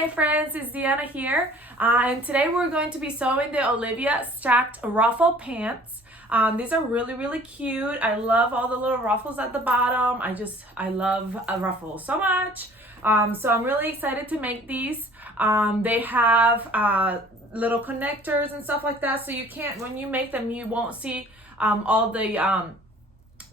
Hey friends, it's Deanna here, and today we're going to be sewing the Olivia stacked ruffle pants. These are really cute. I love all the little ruffles at the bottom. I love ruffles so much. So I'm really excited to make these. They have little connectors and stuff like that, so you can't, when you make them, you won't see all the,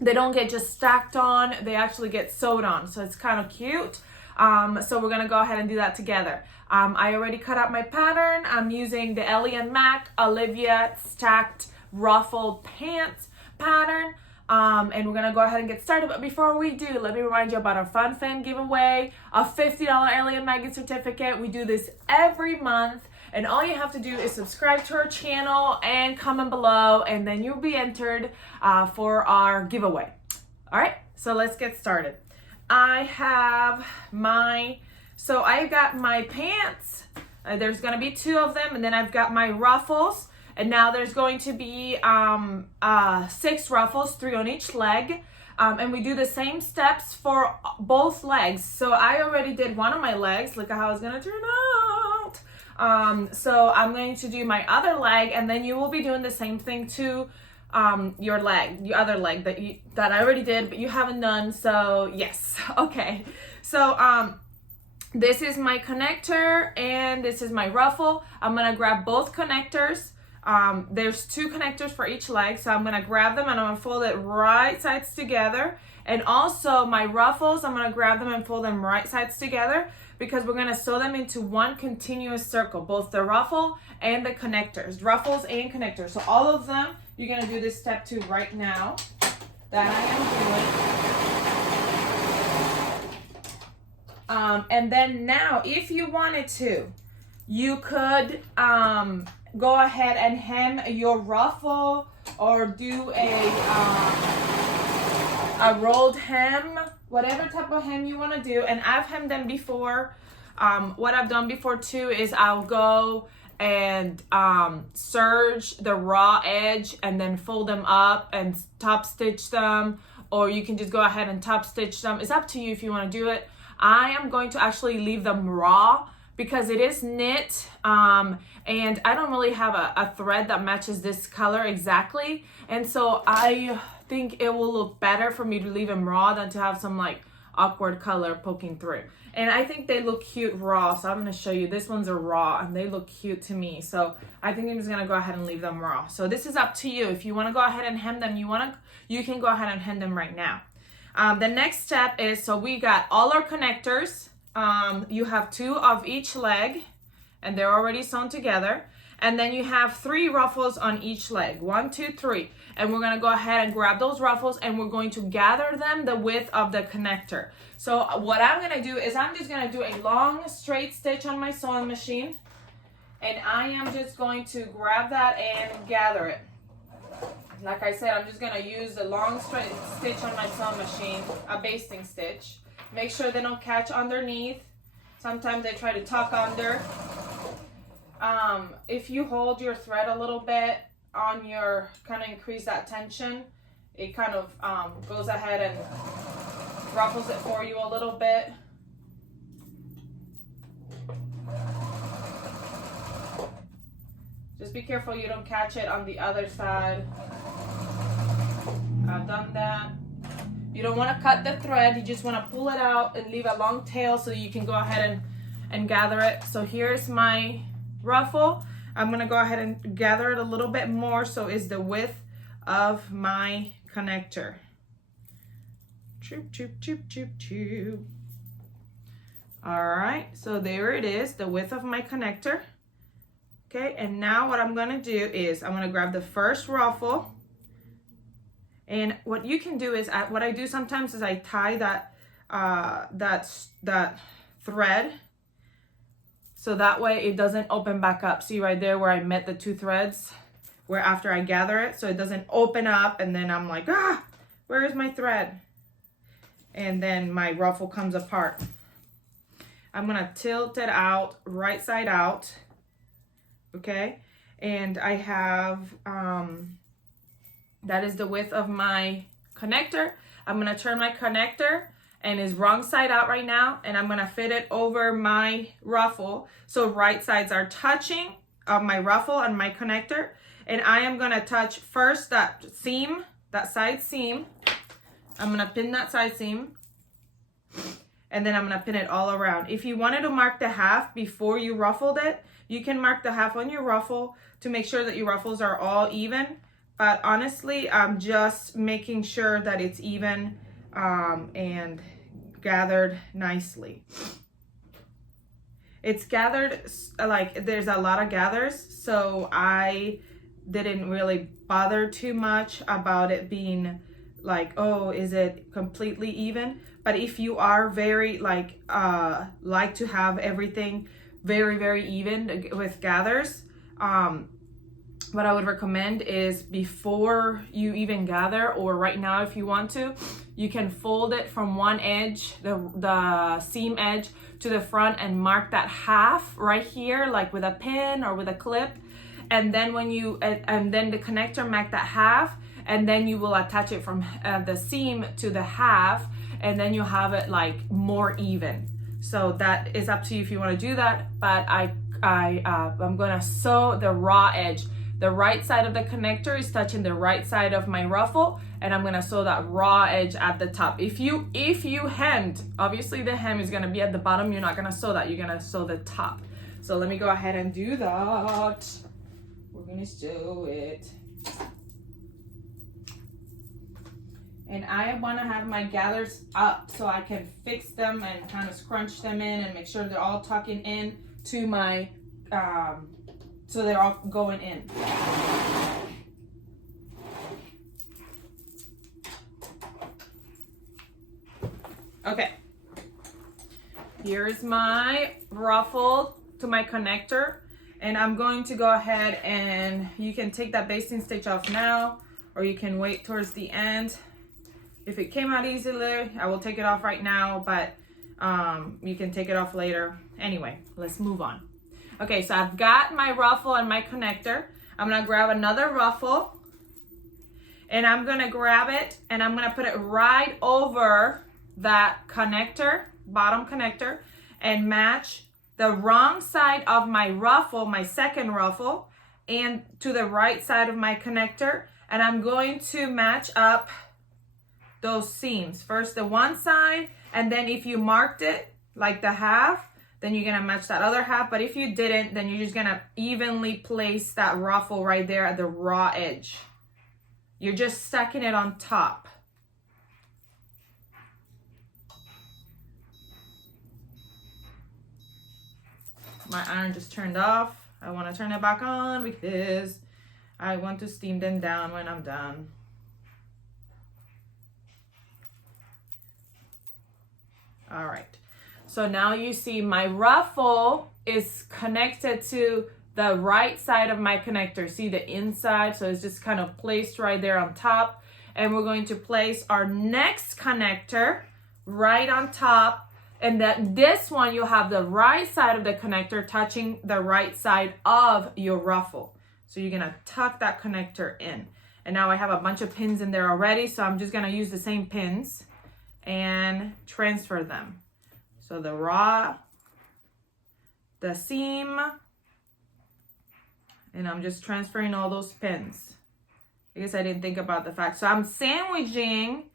they don't get just stacked on, they actually get sewed on, so it's kind of cute. So we're gonna go ahead and do that together. I already cut out my pattern. I'm using the Ellie and Mac Olivia stacked ruffled pants pattern. And we're gonna go ahead and get started. But before we do, let me remind you about our Fun Fan giveaway, a $50 Ellie and Mac certificate. We do this every month, and all you have to do is subscribe to our channel and comment below, and then you'll be entered for our giveaway. All right, so let's get started. I got my pants. There's gonna be 2 of them, and then I've got my ruffles, and now there's going to be 6 ruffles, 3 on each leg, and we do the same steps for both legs. So I already did one of my legs. Look at how it's gonna turn out. So I'm going to do my other leg, and then you will be doing the same thing to your leg, the other leg that I already did, but you haven't done. So yes. Okay, so this is my connector and this is my ruffle. I'm gonna grab both connectors. There's 2 connectors for each leg, so I'm gonna grab them and I'm gonna fold it right sides together. And also my ruffles, I'm gonna grab them and fold them right sides together, because we're gonna sew them into one continuous circle, both the ruffle and the connectors, ruffles and connectors. So all of them, you're gonna do this step 2 right now that I am doing. And then now, if you wanted to, you could go ahead and hem your ruffle, or do a rolled hem, whatever type of hem you want to do. And I've hemmed them before. What I've done before too is I'll go and serge the raw edge and then fold them up and top stitch them, or you can just go ahead and top stitch them. It's up to you if you want to do it. I am going to actually leave them raw because it is knit, and I don't really have a thread that matches this color exactly, and so I think it will look better for me to leave them raw than to have some like awkward color poking through. And I think they look cute raw, so I'm going to show you. This ones are raw and they look cute to me, so I think I'm just going to go ahead and leave them raw. So this is up to you. If you want to go ahead and hem them, you can go ahead and hem them right now. The next step is, so we got all our connectors. You have 2 of each leg, and they're already sewn together. And then you have 3 ruffles on each leg, 1, 2, 3. And we're gonna go ahead and grab those ruffles, and we're going to gather them the width of the connector. So what I'm gonna do is I'm just gonna do a long straight stitch on my sewing machine, and I am just going to grab that and gather it. Like I said, I'm just gonna use the long straight stitch on my sewing machine, a basting stitch. Make sure they don't catch underneath. Sometimes they try to tuck under. If you hold your thread a little bit on your, kind of increase that tension, it kind of goes ahead and ruffles it for you a little bit. Just be careful you don't catch it on the other side. I've done that. You don't want to cut the thread, you just want to pull it out and leave a long tail so you can go ahead and gather it. So here's my ruffle. I'm going to go ahead and gather it a little bit more so it's the width of my connector. Choop, choop, choop, choop, choop. All right, so there it is, the width of my connector. Okay, and now what I'm going to do is I'm going to grab the first ruffle. And what you can do is, what I do sometimes is I tie that thread, so that way it doesn't open back up. See right there where I met the 2 threads, where after I gather it, so it doesn't open up, and then I'm like, where is my thread? And then my ruffle comes apart. I'm gonna tilt it out, right side out, okay? And I have, that is the width of my connector. I'm gonna turn my connector and is wrong side out right now, and I'm gonna fit it over my ruffle. So right sides are touching of my ruffle and my connector, and I am gonna touch first that seam, that side seam. I'm gonna pin that side seam, and then I'm gonna pin it all around. If you wanted to mark the half before you ruffled it, you can mark the half on your ruffle to make sure that your ruffles are all even. But honestly, I'm just making sure that it's even and gathered nicely. It's gathered, like there's a lot of gathers, so I didn't really bother too much about it being like, oh, is it completely even? But if you are very like to have everything very even with gathers, what I would recommend is before you even gather, or right now if you want to, you can fold it from one edge, the seam edge, to the front and mark that half right here, like with a pin or with a clip. And then when you, and then the connector, mark that half, and then you will attach it from the seam to the half, and then you have it like more even. So that is up to you if you want to do that. But I'm gonna sew the raw edge. The right side of the connector is touching the right side of my ruffle, and I'm gonna sew that raw edge at the top. If you hemmed, obviously the hem is gonna be at the bottom. You're not gonna sew that. You're gonna sew the top. So let me go ahead and do that. We're gonna sew it. And I want to have my gathers up so I can fix them and kind of scrunch them in and make sure they're all tucking in to my, so they're all going in. Okay. Here's my ruffle to my connector. And I'm going to go ahead, and you can take that basting stitch off now, or you can wait towards the end. If it came out easily, I will take it off right now, but you can take it off later. Anyway, let's move on. Okay, so I've got my ruffle and my connector. I'm gonna grab another ruffle, and I'm gonna grab it, and I'm gonna put it right over that connector, bottom connector, and match the wrong side of my ruffle, my second ruffle, and to the right side of my connector. And I'm going to match up those seams. First the one side, and then if you marked it like the half, then you're gonna match that other half. But if you didn't, then you're just gonna evenly place that ruffle right there at the raw edge. You're just stacking it on top. My iron just turned off. I want to turn it back on because I want to steam them down when I'm done. All right, so now you see my ruffle is connected to the right side of my connector. See the inside, so it's just kind of placed right there on top. And we're going to place our next connector right on top. And that this one, you'll have the right side of the connector touching the right side of your ruffle. So you're gonna tuck that connector in. And now I have a bunch of pins in there already, so I'm just gonna use the same pins and transfer them. So the raw, the seam, and I'm just transferring all those pins. I guess I didn't think about the fact. So I'm sandwiching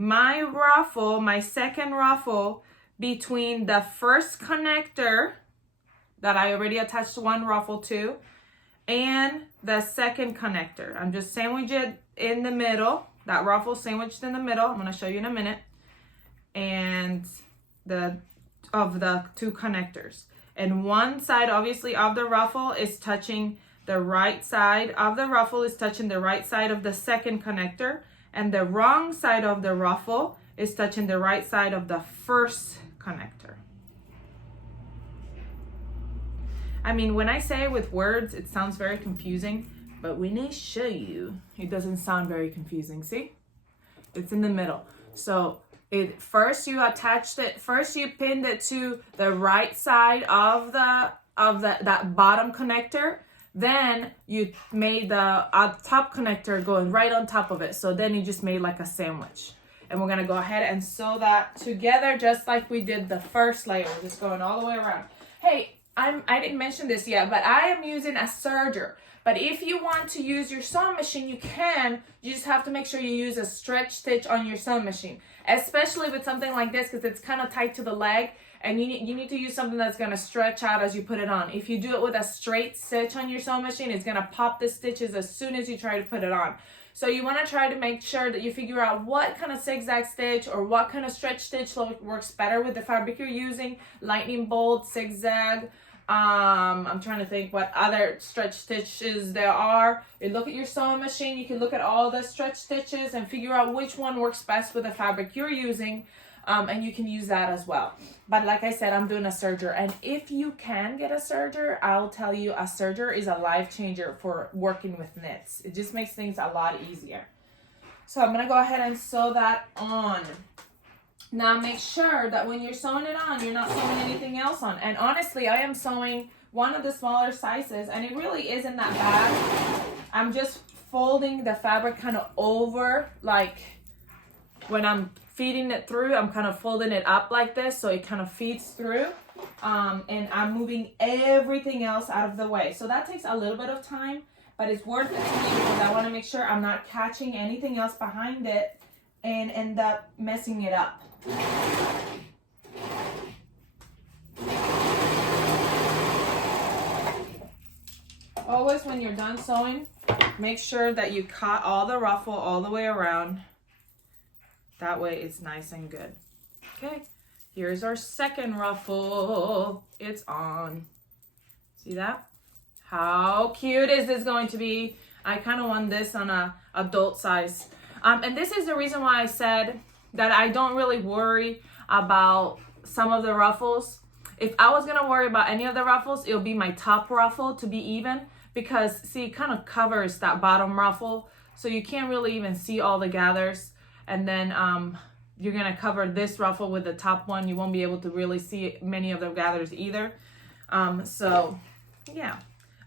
my ruffle, my second ruffle, between the first connector that I already attached one ruffle to and the second connector. I'm just sandwiching it in the middle, that ruffle sandwiched in the middle. I'm gonna show you in a minute. And of the two connectors. And one side, obviously, of the ruffle is touching the right side of the ruffle is touching the right side of the second connector. And the wrong side of the ruffle is touching the right side of the first connector. I mean, when I say it with words, it sounds very confusing, but when I show you, it doesn't sound very confusing. See? It's in the middle. So first you pinned it to the right side of that bottom connector. Then you made the top connector going right on top of it. So then you just made like a sandwich. And we're gonna go ahead and sew that together just like we did the first layer, just going all the way around. Hey, I didn't mention this yet, but I am using a serger. But if you want to use your sewing machine, you can. You just have to make sure you use a stretch stitch on your sewing machine, especially with something like this because it's kind of tight to the leg, and you need to use something that's going to stretch out as you put it on. If you do it with a straight stitch on your sewing machine, it's going to pop the stitches as soon as you try to put it on. So you want to try to make sure that you figure out what kind of zigzag stitch or what kind of stretch stitch works better with the fabric you're using. Lightning bolt, zigzag. I'm trying to think what other stretch stitches there are. You look at your sewing machine, you can look at all the stretch stitches and figure out which one works best with the fabric you're using, and you can use that as well. But like I said, I'm doing a serger, and if you can get a serger, I'll tell you a serger is a life changer for working with knits. It just makes things a lot easier. So I'm gonna go ahead and sew that on. Now make sure that when you're sewing it on, you're not sewing anything else on. And honestly, I am sewing one of the smaller sizes, and it really isn't that bad. I'm just folding the fabric kind of over, like when I'm feeding it through, I'm kind of folding it up like this so it kind of feeds through. And I'm moving everything else out of the way. So that takes a little bit of time, but it's worth it to me because I want to make sure I'm not catching anything else behind it and end up messing it up. Always when you're done sewing, make sure that you cut all the ruffle all the way around. That way it's nice and good. Okay, here's our second ruffle. It's on. See that? How cute is this going to be? I kind of want this on a adult size. And this is the reason why I said that I don't really worry about some of the ruffles. If I was gonna worry about any of the ruffles, it'll be my top ruffle to be even, because see, it kind of covers that bottom ruffle, so you can't really even see all the gathers. And then you're gonna cover this ruffle with the top one. You won't be able to really see many of the gathers either. So yeah.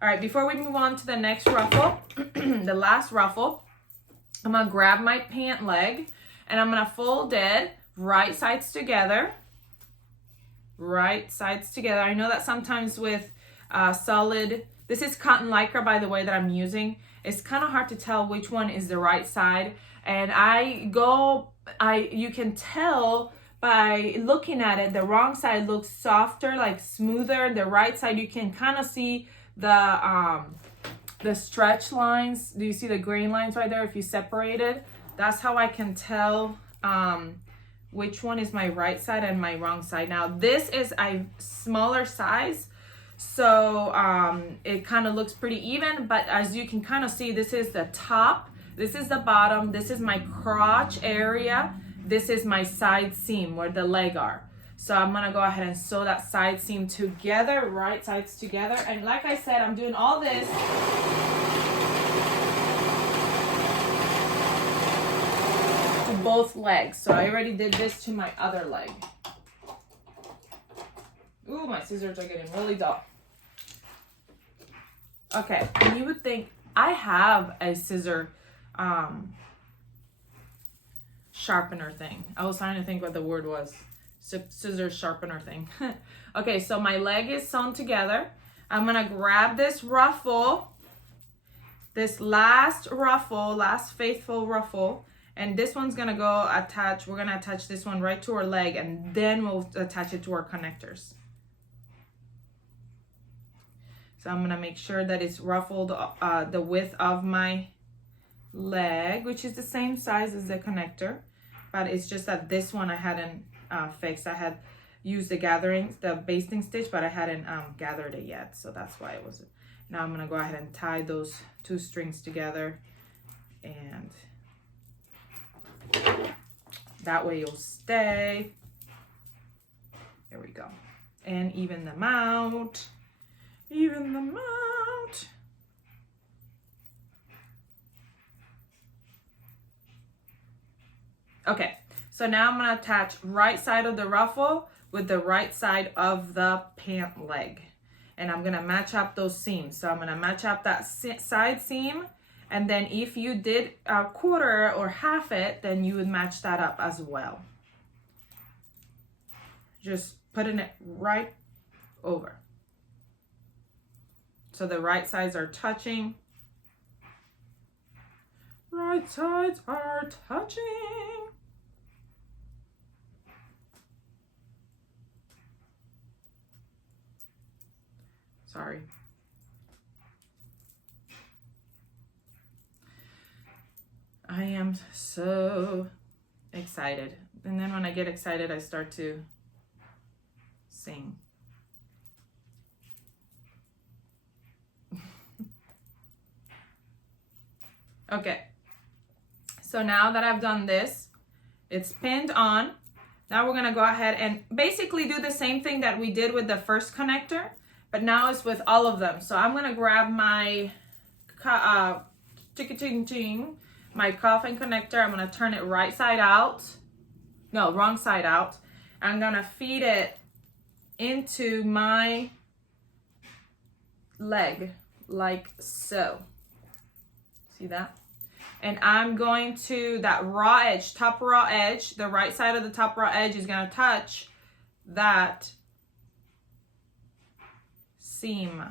All right, before we move on to the next ruffle, the last ruffle, I'm gonna grab my pant leg and I'm gonna fold it right sides together. Right sides together. I know that sometimes with solid, this is cotton lycra by the way that I'm using, it's kind of hard to tell which one is the right side. And you can tell by looking at it, the wrong side looks softer, like smoother. The right side, you can kind of see the stretch lines. Do you see the grain lines right there if you separate it? That's how I can tell which one is my right side and my wrong side. Now this is a smaller size, so it kind of looks pretty even, but as you can kind of see, this is the top, this is the bottom, this is my crotch area, this is my side seam where the leg are. So I'm gonna go ahead and sew that side seam together, right sides together. And like I said, I'm doing all this to both legs. So I already did this to my other leg. Ooh, my scissors are getting really dull. Okay, and you would think I have a scissor sharpener thing. I was trying to think what the word was. Scissors sharpener thing. Okay, so my leg is sewn together. I'm gonna grab this ruffle, this last faithful ruffle, and this one's gonna go attach, we're gonna attach this one right to our leg, and then we'll attach it to our connectors. So I'm gonna make sure that it's ruffled the width of my leg, which is the same size as the connector, but it's just that this one I hadn't fixed. I had used the basting stitch, but I hadn't gathered it yet, so that's why it wasn't. Now I'm gonna go ahead and tie those two strings together, and that way you'll stay. There we go. And even them out. Even them out. Okay, so now I'm gonna attach right side of the ruffle with the right side of the pant leg. And I'm gonna match up those seams. So I'm gonna match up that side seam And then if you did a quarter or half it, then you would match that up as well. Just putting it right over. So the right sides are touching. Right sides are touching. Sorry. I am so excited. And then when I get excited, I start to sing. Okay. So now that I've done this, it's pinned on. Now we're gonna go ahead and basically do the same thing that we did with the first connector, but now it's with all of them. So I'm gonna grab my my coffin connector. I'm gonna turn it right side out. No, wrong side out. I'm gonna feed it into my leg like so. See that? And I'm going to, that raw edge, top raw edge, the right side of the top raw edge is gonna touch that seam.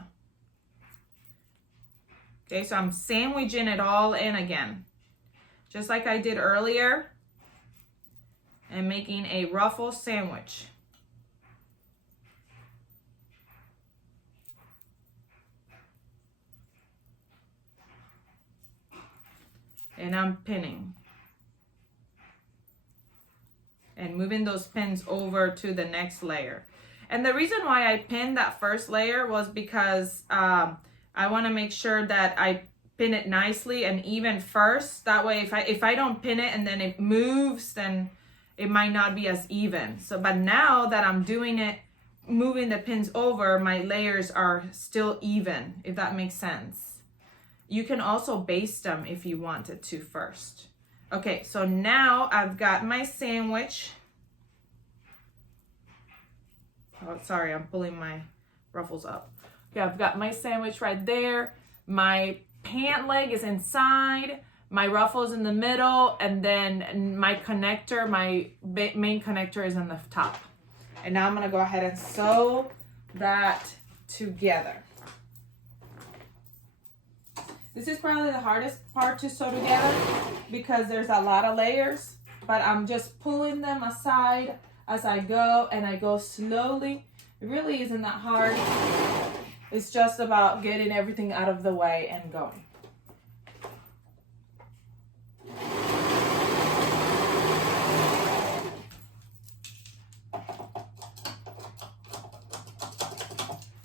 Okay, so I'm sandwiching it all in again, just like I did earlier, and making a ruffle sandwich. And I'm pinning. And moving those pins over to the next layer. And the reason why I pinned that first layer was because I want to make sure that I pin it nicely and even first. That way if I don't pin it and then it moves, then it might not be as even. So, but now that I'm doing it, moving the pins over, my layers are still even, if that makes sense. You can also baste them if you wanted to first. Okay, so now I've got my sandwich. Oh, sorry, I'm pulling my ruffles up. Okay, I've got my sandwich right there. My pant leg is inside. My ruffles in the middle, and then my connector, my main connector is on the top. And now I'm gonna go ahead and sew that together. This is probably the hardest part to sew together because there's a lot of layers, but I'm just pulling them aside as I go, and I go slowly. It really isn't that hard. It's just about getting everything out of the way and going.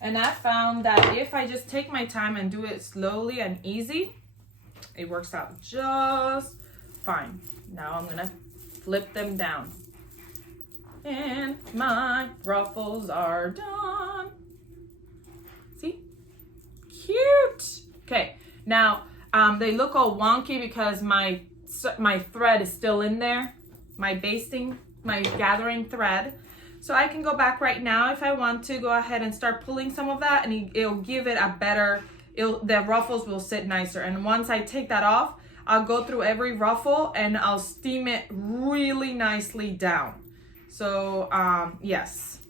And I found that if I just take my time and do it slowly and easy, it works out just fine. Now I'm gonna flip them down. And my ruffles are done. See? Cute. Okay, now they look all wonky because my thread is still in there. My basting, my gathering thread. So I can go back right now if I want to go ahead and start pulling some of that, and it'll give it a better, the ruffles will sit nicer. And once I take that off, I'll go through every ruffle and I'll steam it really nicely down. So yes,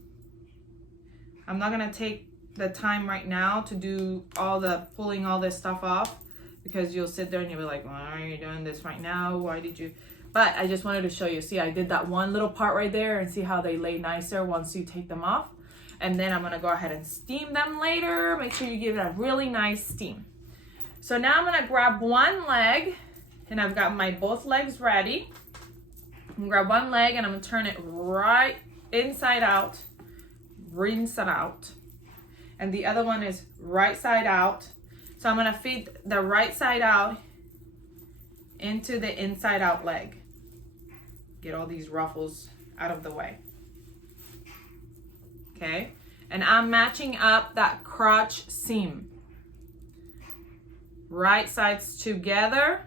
I'm not gonna take the time right now to do all the pulling all this stuff off, because you'll sit there and you'll be like, why are you doing this right now? Why did you? But I just wanted to show you. See, I did that one little part right there, and see how they lay nicer once you take them off. And then I'm gonna go ahead and steam them later. Make sure you give it a really nice steam. So now I'm gonna grab one leg, and I've got my both legs ready. I'm gonna grab one leg and I'm gonna turn it right inside out, rinse it out. And the other one is right side out. So I'm gonna feed the right side out into the inside out leg. Get all these ruffles out of the way. Okay, and I'm matching up that crotch seam. Right sides together,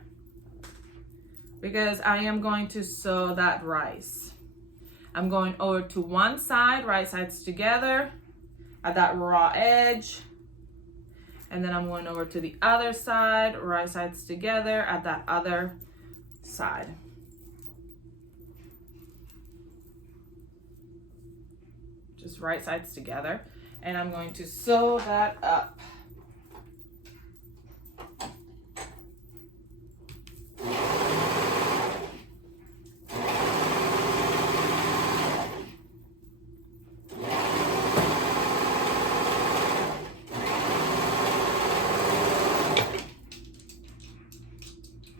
because I am going to sew that rise. I'm going over to one side, right sides together, at that raw edge. And then I'm going over to the other side, right sides together at that other side. Just right sides together. And I'm going to sew that up.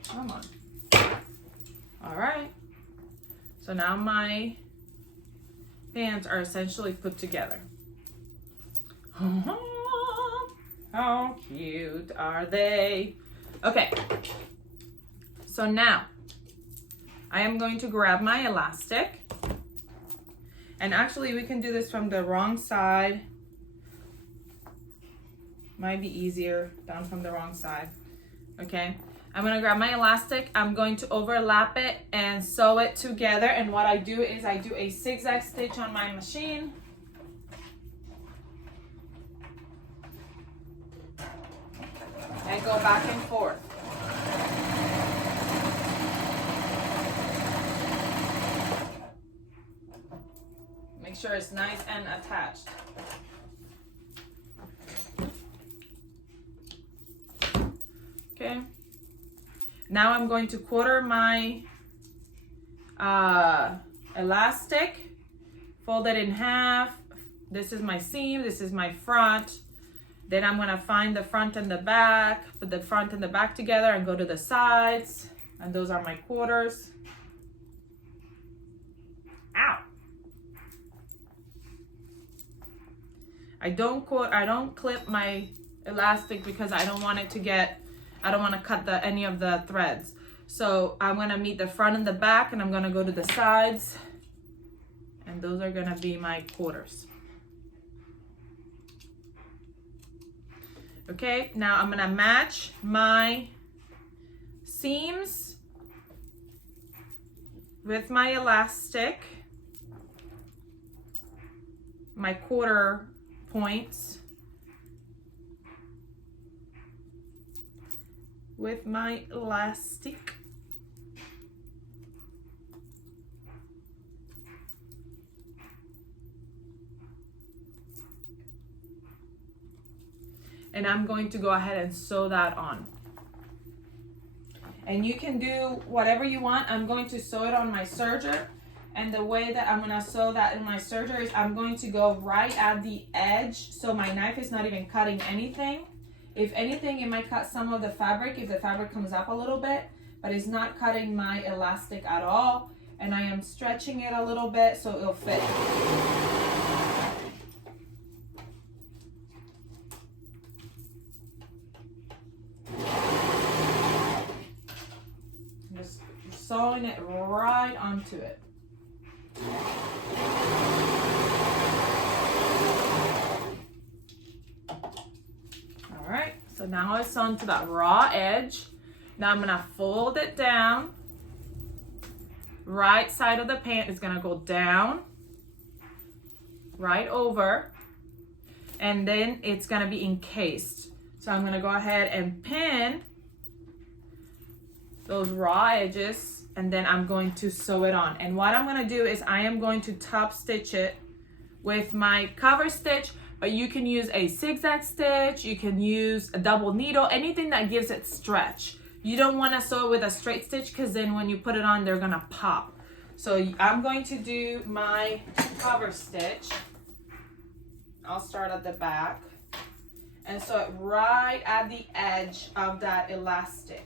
Come on. All right. So now my pants are essentially put together. How cute are they? Okay. So now I am going to grab my elastic. And actually we can do this from the wrong side. Might be easier down from the wrong side. Okay. I'm going to grab my elastic. I'm going to overlap it and sew it together. And what I do is I do a zigzag stitch on my machine. And go back and forth. Make sure it's nice and attached. Okay. Now I'm going to quarter my elastic, fold it in half. This is my seam, this is my front. Then I'm gonna find the front and the back, put the front and the back together and go to the sides. And those are my quarters. Ow! I don't clip my elastic because I don't want it to get, I don't want to cut any of the threads. So I'm gonna meet the front and the back and I'm gonna go to the sides. And those are gonna be my quarters. Okay, now I'm gonna match my seams with my elastic, my quarter points with my elastic. And I'm going to go ahead and sew that on. And you can do whatever you want. I'm going to sew it on my serger. And the way that I'm gonna sew that in my serger is I'm going to go right at the edge so my knife is not even cutting anything. If anything, it might cut some of the fabric if the fabric comes up a little bit, but it's not cutting my elastic at all. And I am stretching it a little bit so it'll fit. Just sewing it right onto it. All right, so now it's sewn to that raw edge. Now I'm gonna fold it down. Right side of the pant is gonna go down, right over, and then it's gonna be encased. So I'm gonna go ahead and pin those raw edges, and then I'm going to sew it on. And what I'm gonna do is I am going to top stitch it with my cover stitch, but you can use a zigzag stitch, you can use a double needle, anything that gives it stretch. You don't wanna sew it with a straight stitch because then when you put it on, they're gonna pop. So I'm going to do my cover stitch. I'll start at the back and sew it right at the edge of that elastic.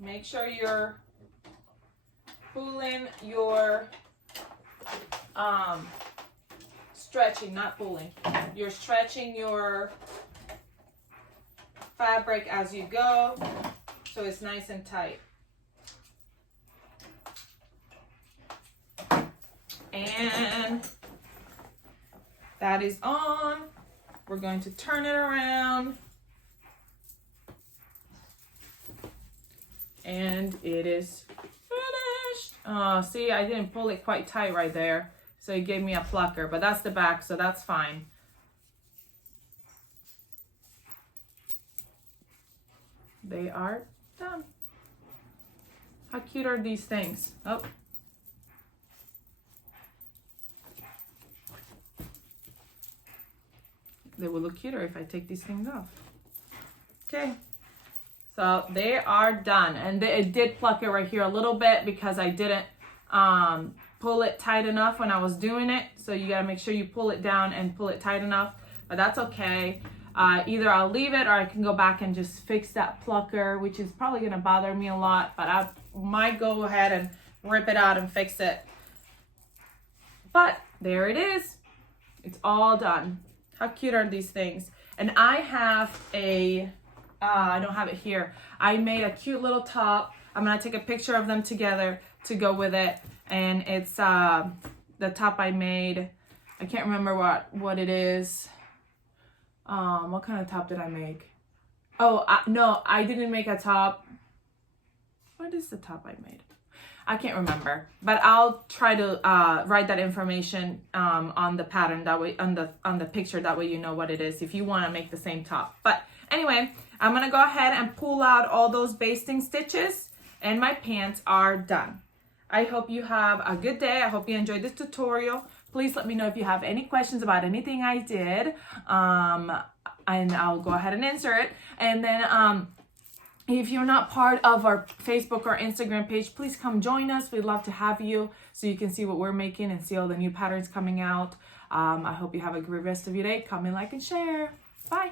Make sure you're pulling your stretching, not pulling. You're stretching your fabric as you go, so it's nice and tight. And that is on. We're going to turn it around. And it is finished. Oh, see, I didn't pull it quite tight right there. So it gave me a plucker, but that's the back, so that's fine. They are done. How cute are these things? Oh. They will look cuter if I take these things off. Okay. So they are done. And it did pluck it right here a little bit because I didn't pull it tight enough when I was doing it. So you got to make sure you pull it down and pull it tight enough. But that's okay. Either I'll leave it or I can go back and just fix that plucker, which is probably going to bother me a lot. But I might go ahead and rip it out and fix it. But there it is. It's all done. How cute are these things? And I have a, I don't have it here. I made a cute little top. I'm going to take a picture of them together to go with it. And it's the top I made. I can't remember what it is. What kind of top did I make? Oh, no, I didn't make a top. What is the top I made? I can't remember, but I'll try to write that information on the pattern, that way on the picture, that way you know what it is if you want to make the same top. But anyway, I'm gonna go ahead and pull out all those basting stitches, and my pants are done. I hope you have a good day. I hope you enjoyed this tutorial. Please let me know if you have any questions about anything I did, and I'll go ahead and answer it. And then if you're not part of our Facebook or Instagram page, please come join us. We'd love to have you so you can see what we're making and see all the new patterns coming out. I hope you have a great rest of your day. Comment, like, and share. Bye.